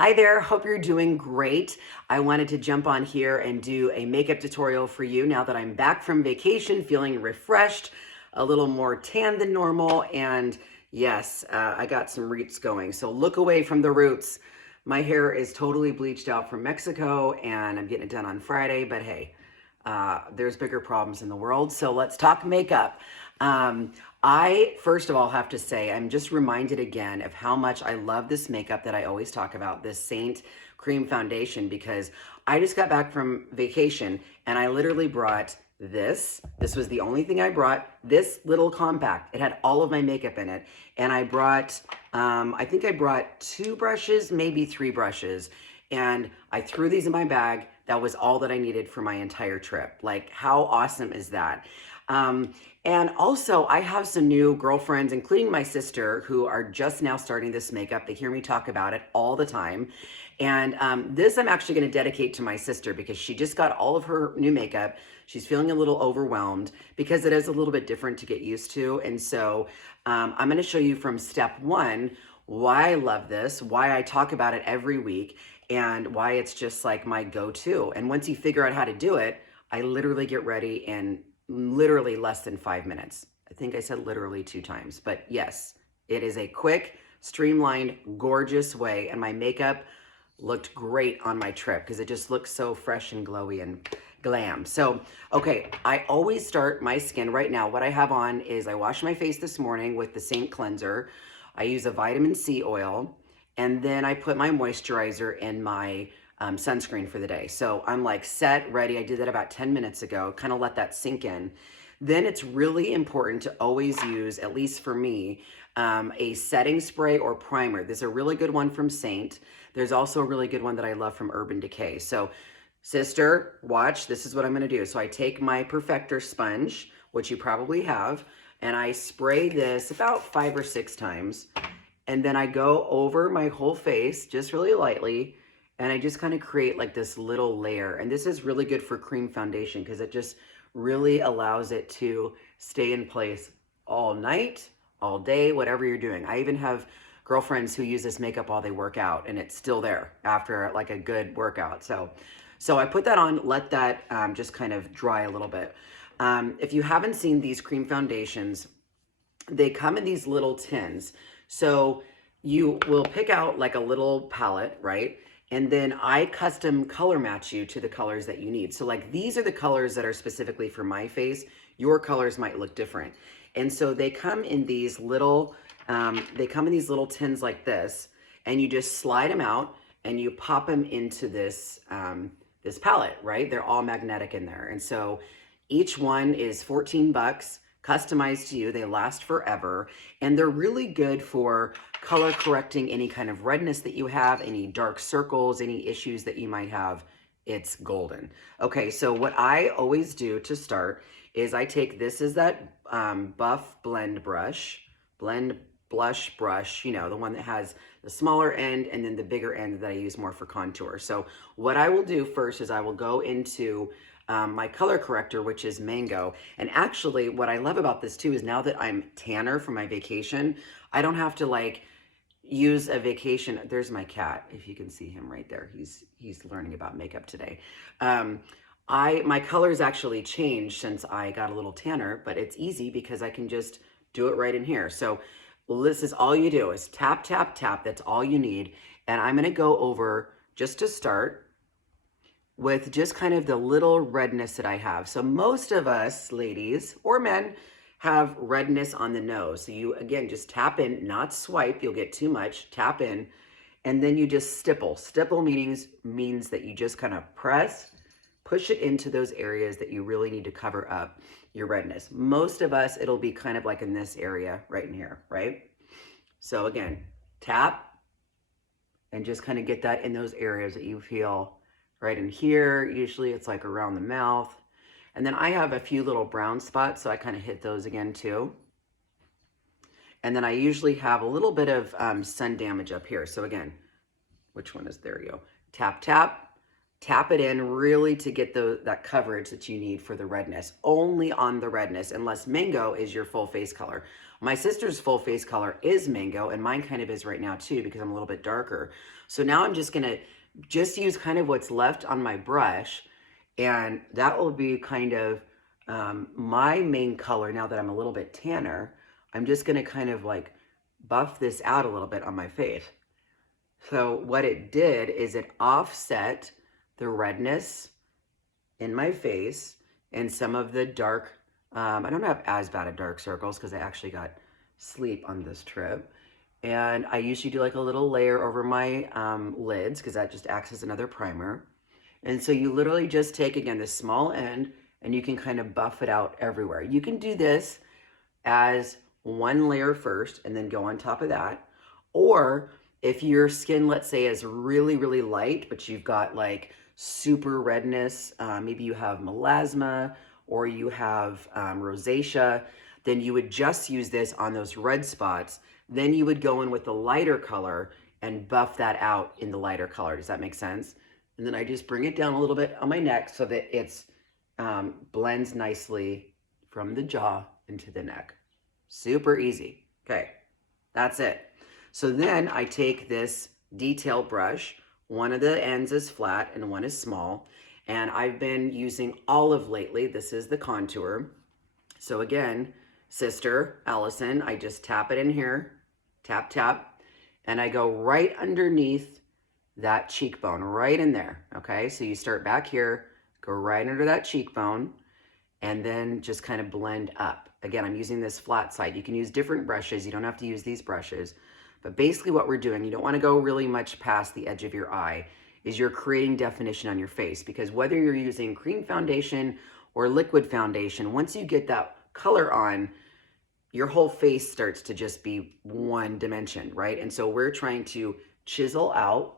Hi there, hope you're doing great. I wanted to jump on here and do a makeup tutorial for you now that I'm back from vacation, feeling refreshed, a little more tan than normal, and yes, I got some roots going. So look away from the roots. My hair is totally bleached out from Mexico, and I'm getting it done on Friday, but hey, there's bigger problems in the world, so let's talk makeup. I, first of all, have to say, I'm just reminded again of how much I love this makeup that I always talk about, this Seint Cream Foundation, because I just got back from vacation and I literally brought this. This was the only thing I brought, this little compact. It had all of my makeup in it. And I brought, I think I brought 2 brushes, maybe 3 brushes. And I threw these in my bag. That was all that I needed for my entire trip. Like, how awesome is that? And also, I have some new girlfriends, including my sister, who are just now starting this makeup. They hear me talk about it all the time. And this I'm actually going to dedicate to my sister because she just got all of her new makeup. She's feeling a little overwhelmed because it is a little bit different to get used to. And so I'm going to show you from step 1 why I love this, why I talk about it every week, and why it's just like my go-to. And once you figure out how to do it, I literally get ready in literally less than 5 minutes. I think I said literally 2 times, but yes, it is a quick, streamlined, gorgeous way. And my makeup looked great on my trip because it just looks so fresh and glowy and glam. So, okay, I always start my skin right now. What I have on is I washed my face this morning with the Seint cleanser. I use a vitamin C oil, and then I put my moisturizer in my sunscreen for the day. So I'm like set, ready. I did that about 10 minutes ago, kind of let that sink in. Then it's really important to always use, at least for me, a setting spray or primer. There's a really good one from Seint. There's also a really good one that I love from Urban Decay. So sister, watch, this is what I'm gonna do. So I take my Perfector sponge, which you probably have, and I spray this about 5 or 6 times. And then I go over my whole face just really lightly, and I just kind of create like this little layer. And this is really good for cream foundation because it just really allows it to stay in place all night, all day, whatever you're doing. I even have girlfriends who use this makeup while they work out and it's still there after like a good workout. So I put that on, let that just kind of dry a little bit. If you haven't seen these cream foundations, they come in these little tins. So you will pick out like a little palette, right? And then I custom color match you to the colors that you need. So like these are the colors that are specifically for my face. Your colors might look different. And so they come in these little, tins like this, and you just slide them out and you pop them into this, this palette, right? They're all magnetic in there. And so each one is 14 bucks. Customized to you. They last forever, and they're really good for color correcting any kind of redness that you have, any dark circles, any issues that you might have. It's golden. Okay, so what I always do to start is I take, this is that Buff blend blush brush, you know, the one that has the smaller end and then the bigger end that I use more for contour. So what I will do first is I will go into my color corrector, which is Mango. And actually what I love about this too is now that I'm tanner from my vacation, I don't have to like use a vacation. There's my cat, if you can see him right there. He's learning about makeup today. My colors actually changed since I got a little tanner, but it's easy because I can just do it right in here. So this is all you do is tap, tap, tap. That's all you need. And I'm gonna go over, just to start, with just kind of the little redness that I have. So most of us ladies or men have redness on the nose. So you, again, just tap in, not swipe, you'll get too much, tap in, and then you just stipple. Stipple means that you just kind of press, push it into those areas that you really need to cover up your redness. Most of us, it'll be kind of like in this area right in here, right? So again, tap and just kind of get that in those areas that you feel right in here. Usually it's like around the mouth. And then I have a few little brown spots, so I kind of hit those again too. And then I usually have a little bit of sun damage up here. So again, which one is, there you go. Tap, tap, tap it in really to get that coverage that you need for the redness. Only on the redness, unless Mango is your full face color. My sister's full face color is mango, and mine kind of is right now too because I'm a little bit darker. So now I'm just gonna just use kind of what's left on my brush, and that will be kind of my main color now that I'm a little bit tanner. I'm just gonna kind of like buff this out a little bit on my face. So what it did is it offset the redness in my face and some of the dark, I don't have as bad at dark circles because I actually got sleep on this trip. And I usually do like a little layer over my lids because that just acts as another primer. And so you literally just take, again, this small end and you can kind of buff it out everywhere. You can do this as one layer first and then go on top of that. Or if your skin, let's say, is really, really light, but you've got like super redness, maybe you have melasma or you have rosacea, then you would just use this on those red spots. Then you would go in with the lighter color and buff that out in the lighter color. Does that make sense? And then I just bring it down a little bit on my neck so that it's blends nicely from the jaw into the neck. Super easy. Okay, that's it. So then I take this detail brush. One of the ends is flat and one is small. And I've been using olive lately. This is the contour. So again, sister Allison, I just tap it in here, tap, tap, and I go right underneath that cheekbone, right in there, okay? So you start back here, go right under that cheekbone, and then just kind of blend up. Again, I'm using this flat side. You can use different brushes. You don't have to use these brushes. But basically what we're doing, you don't want to go really much past the edge of your eye, is you're creating definition on your face. Because whether you're using cream foundation or liquid foundation, once you get that color on, your whole face starts to just be one dimension, right? And so we're trying to chisel out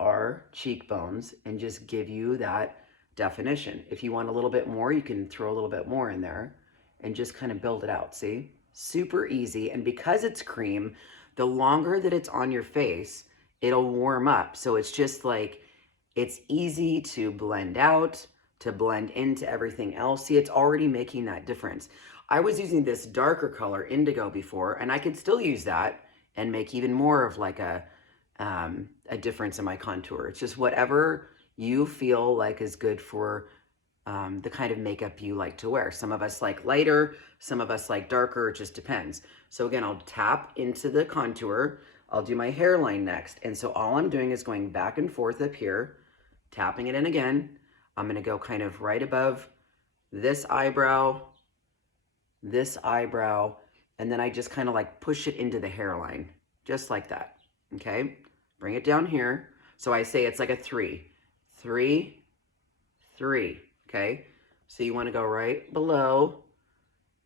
our cheekbones and just give you that definition. If you want a little bit more, you can throw a little bit more in there and just kind of build it out, see? Super easy. And because it's cream, the longer that it's on your face, it'll warm up. So it's just like, it's easy to blend out, to blend into everything else. See, it's already making that difference. I was using this darker color, indigo, before, and I could still use that and make even more of like a difference in my contour. It's just whatever you feel like is good for the kind of makeup you like to wear. Some of us like lighter, some of us like darker, it just depends. So again, I'll tap into the contour. I'll do my hairline next. And so all I'm doing is going back and forth up here, tapping it in again. I'm gonna go kind of right above this eyebrow, and then I just kind of like push it into the hairline, just like that, okay? Bring it down here. So I say it's like a 3, 3, 3, okay? So you want to go right below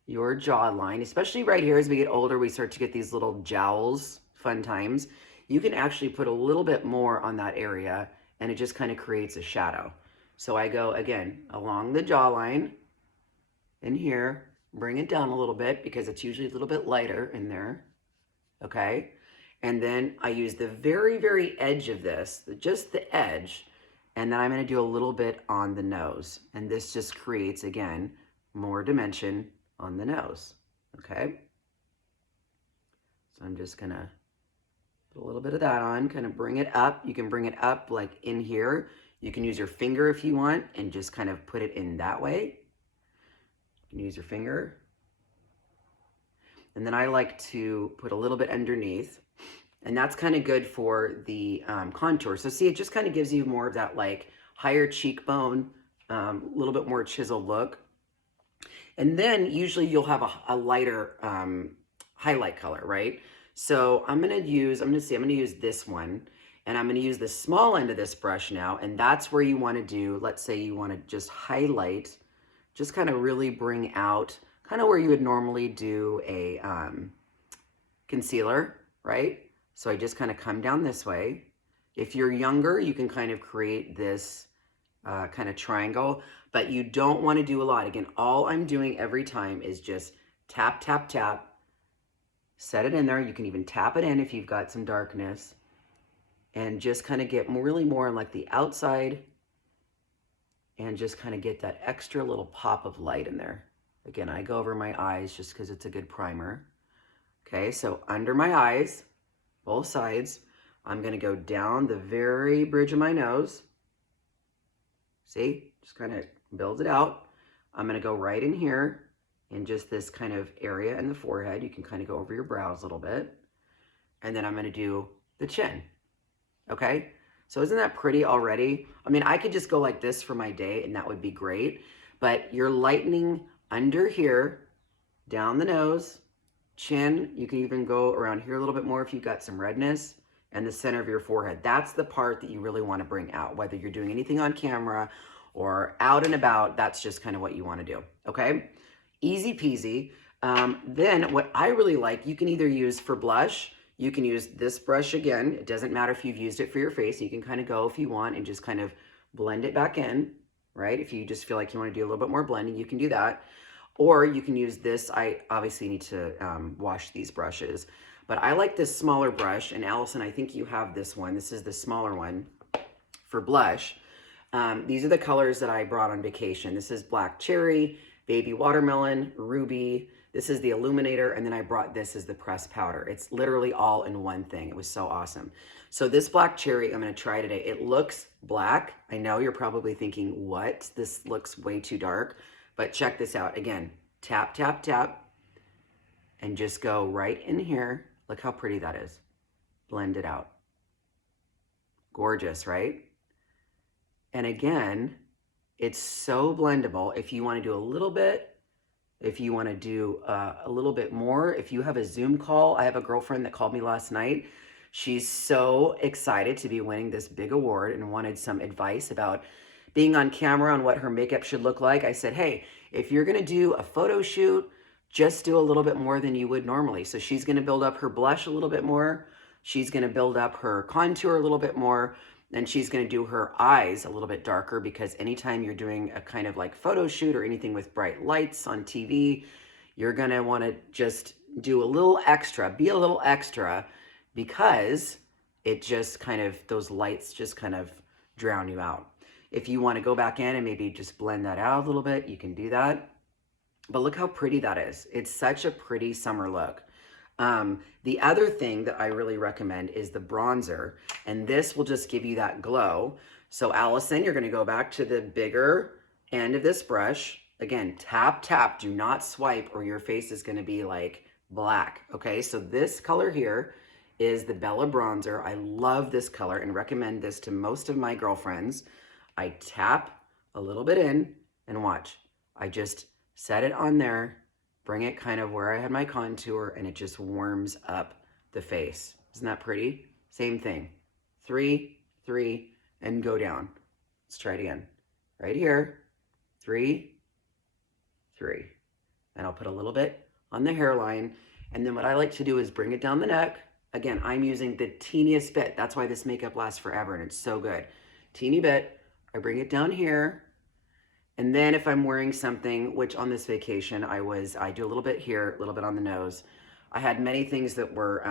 your jawline, especially right here. As we get older, we start to get these little jowls, fun times. You can actually put a little bit more on that area and it just kind of creates a shadow. So I go again along the jawline in here, bring it down a little bit because it's usually a little bit lighter in there, okay? And then I use the very, very edge of this, just the edge, and then I'm gonna do a little bit on the nose. And this just creates, again, more dimension on the nose, okay? So I'm just gonna put a little bit of that on, kind of bring it up. You can bring it up like in here. You can use your finger if you want and just kind of put it in that way. You can use your finger. And then I like to put a little bit underneath. And that's kind of good for the contour. So see, it just kind of gives you more of that like higher cheekbone, a little bit more chiseled look. And then usually you'll have a lighter highlight color, right? So I'm gonna use this one, and I'm gonna use the small end of this brush now, and that's where you wanna do, let's say you wanna just highlight, just kind of really bring out, kind of where you would normally do a concealer, right? So I just kind of come down this way. If you're younger, you can kind of create this kind of triangle, but you don't want to do a lot. Again, all I'm doing every time is just tap, tap, tap, set it in there. You can even tap it in if you've got some darkness, and just kind of get really more on like the outside and just kind of get that extra little pop of light in there. Again, I go over my eyes just because it's a good primer. Okay, so under my eyes, both sides, I'm gonna go down the very bridge of my nose. See, just kind of build it out. I'm gonna go right in here in just this kind of area in the forehead. You can kind of go over your brows a little bit. And then I'm gonna do the chin, okay? So isn't that pretty already? I mean, I could just go like this for my day and that would be great, but you're lightening under here, down the nose, chin. You can even go around here a little bit more if you've got some redness, and the center of your forehead. That's the part that you really want to bring out, whether you're doing anything on camera or out and about. That's just kind of what you want to do, okay? Easy peasy. Then what I really like, you can either use for blush, you can use this brush again. It doesn't matter if you've used it for your face. You can kind of go if you want and just kind of blend it back in, right? If you just feel like you want to do a little bit more blending, you can do that. Or you can use this. I obviously need to wash these brushes, but I like this smaller brush. And Allison, I think you have this one. This is the smaller one for blush. These are the colors that I brought on vacation. This is Black Cherry, Baby Watermelon, Ruby. This is the Illuminator, and then I brought this as the pressed powder. It's literally all in one thing. It was so awesome. So this Black Cherry, I'm gonna try today. It looks black. I know you're probably thinking, what? This looks way too dark, but check this out. Again, tap, tap, tap, and just go right in here. Look how pretty that is. Blend it out. Gorgeous, right? And again, it's so blendable. If you wanna do a little bit, if you want to do a little bit more, if you have a Zoom call. I have a girlfriend that called me last night. She's so excited to be winning this big award and wanted some advice about being on camera and what her makeup should look like. I said, hey, if you're going to do a photo shoot, just do a little bit more than you would normally. So she's going to build up her blush a little bit more. She's going to build up her contour a little bit more. And she's going to do her eyes a little bit darker, because anytime you're doing a kind of like photo shoot or anything with bright lights on TV, you're going to want to just do a little extra, be a little extra, because it just kind of, those lights just kind of drown you out. If you want to go back in and maybe just blend that out a little bit, you can do that. But look how pretty that is. It's such a pretty summer look. The other thing that I really recommend is the bronzer, and this will just give you that glow. So Allison, you're going to go back to the bigger end of this brush. Again, tap, tap, do not swipe or your face is going to be like black. Okay, so this color here is the Bella bronzer. I love this color and recommend this to most of my girlfriends. I tap a little bit in and watch. I just set it on there, bring it kind of where I had my contour, and it just warms up the face. Isn't that pretty? Same thing. 3, 3, and go down. Let's try it again. Right here. 3, 3. And I'll put a little bit on the hairline. And then what I like to do is bring it down the neck. Again, I'm using the teeniest bit. That's why this makeup lasts forever and it's so good. Teeny bit. I bring it down here. And then if I'm wearing something, which on this vacation I do a little bit here, a little bit on the nose. I had many things that were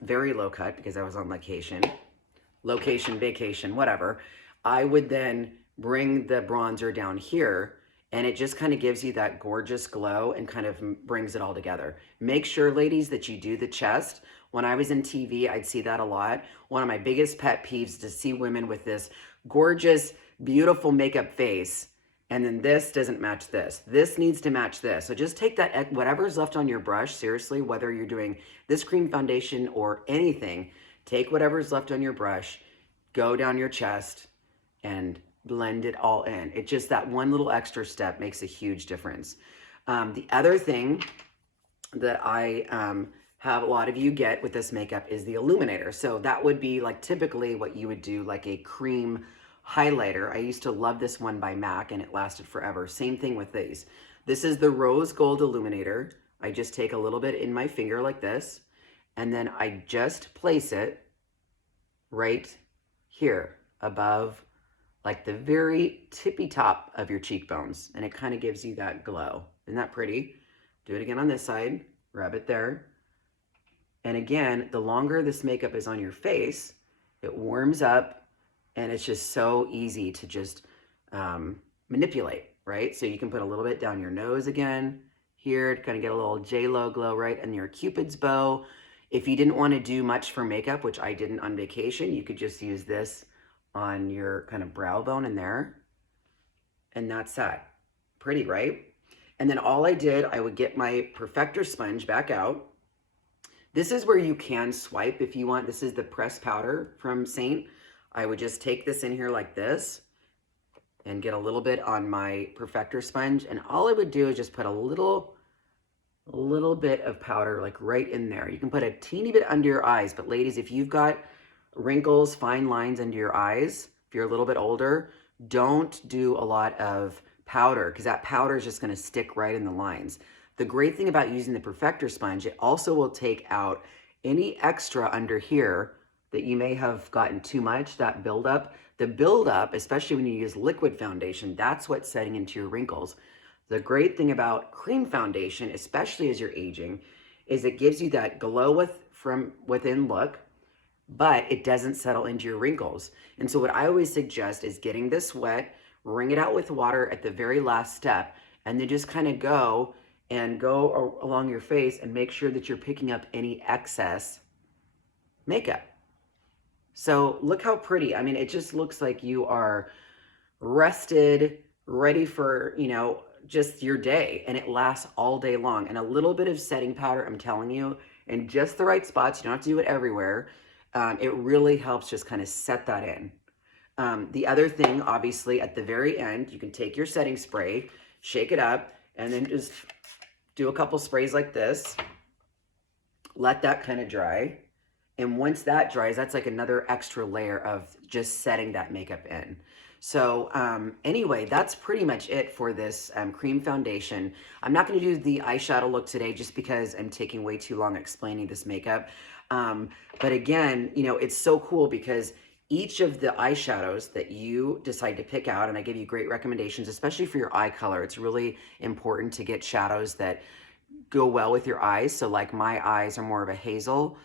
very low cut because I was on location, vacation, whatever. I would then bring the bronzer down here, and it just kind of gives you that gorgeous glow and kind of brings it all together. Make sure, ladies, that you do the chest. When I was in TV, I'd see that a lot. One of my biggest pet peeves is to see women with this gorgeous, beautiful makeup face, and then this doesn't match this. This needs to match this. So just take that, whatever's left on your brush, seriously, whether you're doing this cream foundation or anything, take whatever's left on your brush, go down your chest, and blend it all in. It just, that one little extra step makes a huge difference. The other thing that I have a lot of you get with this makeup is the illuminator. So that would be like typically what you would do, like a cream highlighter. I used to love this one by MAC and it lasted forever. Same thing with these. This is the rose gold illuminator. I just take a little bit in my finger like this, and then I just place it right here above, like the very tippy top of your cheekbones, and it kind of gives you that glow. Isn't that pretty? Do it again on this side, rub it there. And again, the longer this makeup is on your face, it warms up, and it's just so easy to just manipulate, right? So you can put a little bit down your nose again, here to kind of get a little J-Lo glow right in your Cupid's bow. If you didn't want to do much for makeup, which I didn't on vacation, you could just use this on your kind of brow bone in there. And that's that. Pretty, right? And then all I did, I would get my Perfector sponge back out. This is where you can swipe if you want. This is the pressed powder from Seint. I would just take this in here like this and get a little bit on my Perfector sponge. And all I would do is just put a little bit of powder like right in there. You can put a teeny bit under your eyes, but ladies, if you've got wrinkles, fine lines under your eyes, if you're a little bit older, don't do a lot of powder because that powder is just going to stick right in the lines. The great thing about using the Perfector sponge, it also will take out any extra under here that you may have gotten too much, that buildup. The buildup, especially when you use liquid foundation, that's what's setting into your wrinkles. The great thing about cream foundation, especially as you're aging, is it gives you that glow from within look, but it doesn't settle into your wrinkles. And so what I always suggest is getting this wet, wring it out with water at the very last step, and then just kind of go along your face and make sure that you're picking up any excess makeup. So look how pretty. I mean, it just looks like you are rested, ready for, just your day, and it lasts all day long. And a little bit of setting powder, I'm telling you, in just the right spots, you don't have to do it everywhere. It really helps just kind of set that in. The other thing, obviously, at the very end, you can take your setting spray, shake it up, and then just do a couple sprays like this. Let that kind of dry. And once that dries, that's like another extra layer of just setting that makeup in. So anyway, that's pretty much it for this cream foundation. I'm not going to do the eyeshadow look today just because I'm taking way too long explaining this makeup. But again, it's so cool because each of the eyeshadows that you decide to pick out, and I give you great recommendations, especially for your eye color. It's really important to get shadows that go well with your eyes. So like my eyes are more of a hazel.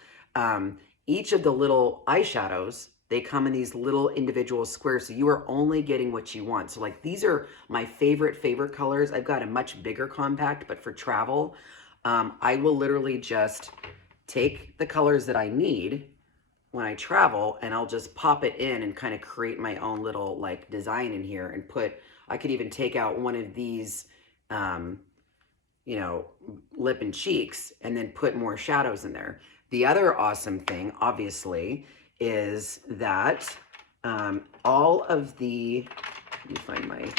Each of the little eyeshadows, they come in these little individual squares, so you are only getting what you want. So like these are my favorite colors. I've got a much bigger compact, but for travel, I will literally just take the colors that I need when I travel, and I'll just pop it in and kind of create my own little like design in here and I could even take out one of these, lip and cheeks and then put more shadows in there. The other awesome thing, obviously, is that all of the, let me find my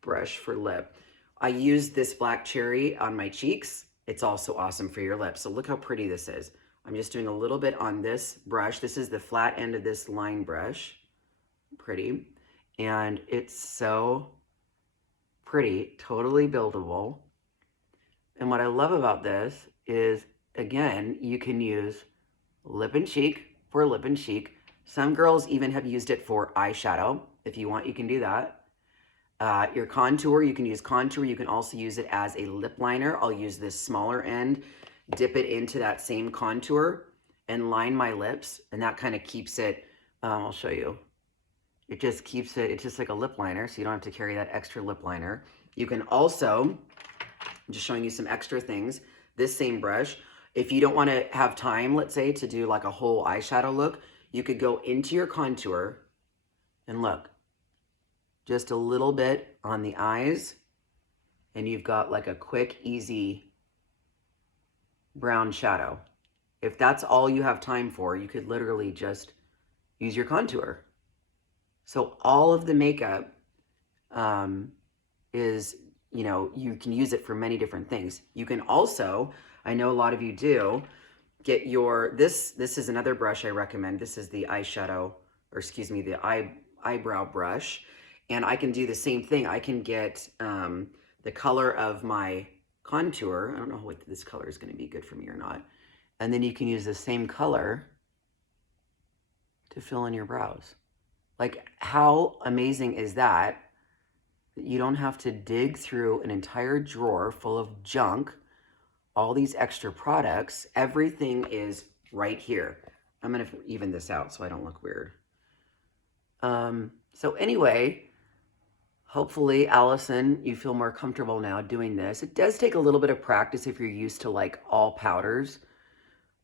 brush for lip. I use this black cherry on my cheeks. It's also awesome for your lips. So look how pretty this is. I'm just doing a little bit on this brush. This is the flat end of this line brush. Pretty. And it's so pretty, totally buildable. And what I love about this is, again, you can use lip and cheek for lip and cheek. Some girls even have used it for eyeshadow. If you want, you can do that. Your contour, you can use contour. You can also use it as a lip liner. I'll use this smaller end, dip it into that same contour, and line my lips. And that kind of keeps it, I'll show you. It just keeps it, it's just like a lip liner, so you don't have to carry that extra lip liner. You can also, I'm just showing you some extra things, this same brush, if you don't want to have time, let's say, to do like a whole eyeshadow look, you could go into your contour and look, just a little bit on the eyes, and you've got like a quick, easy brown shadow. If that's all you have time for, you could literally just use your contour. So all of the makeup is, you can use it for many different things. You can also, I know a lot of you do, get this is another brush I recommend. This is the eyeshadow, or excuse me, the eyebrow brush. And I can do the same thing. I can get the color of my contour. I don't know what this color is going to be good for me or not. And then you can use the same color to fill in your brows. Like, how amazing is that? You don't have to dig through an entire drawer full of junk, all these extra products. Everything is right here. I'm going to even this out so I don't look weird. So anyway, Hopefully, Allison, you feel more comfortable now doing this. It does take a little bit of practice if you're used to like all powders,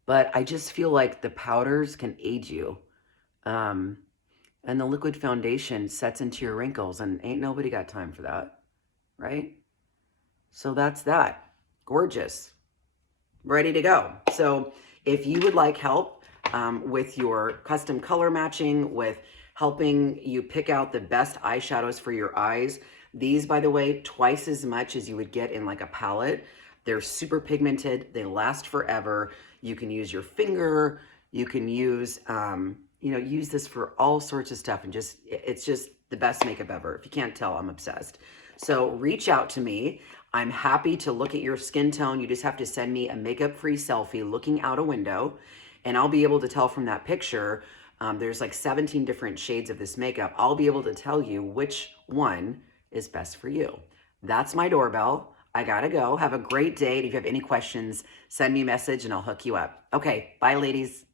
but I just feel like the powders can aid you. Um, and the liquid foundation sets into your wrinkles, and ain't nobody got time for that, right? So that's that. Gorgeous. Ready to go. So if you would like help with your custom color matching, with helping you pick out the best eyeshadows for your eyes, these, by the way, twice as much as you would get in like a palette. They're super pigmented. They last forever. You can use your finger. You can use, use this for all sorts of stuff. And it's just the best makeup ever. If you can't tell, I'm obsessed. So reach out to me. I'm happy to look at your skin tone. You just have to send me a makeup-free selfie looking out a window, and I'll be able to tell from that picture. There's like 17 different shades of this makeup. I'll be able to tell you which one is best for you. That's my doorbell. I gotta go. Have a great day. And if you have any questions, send me a message and I'll hook you up. Okay, bye ladies.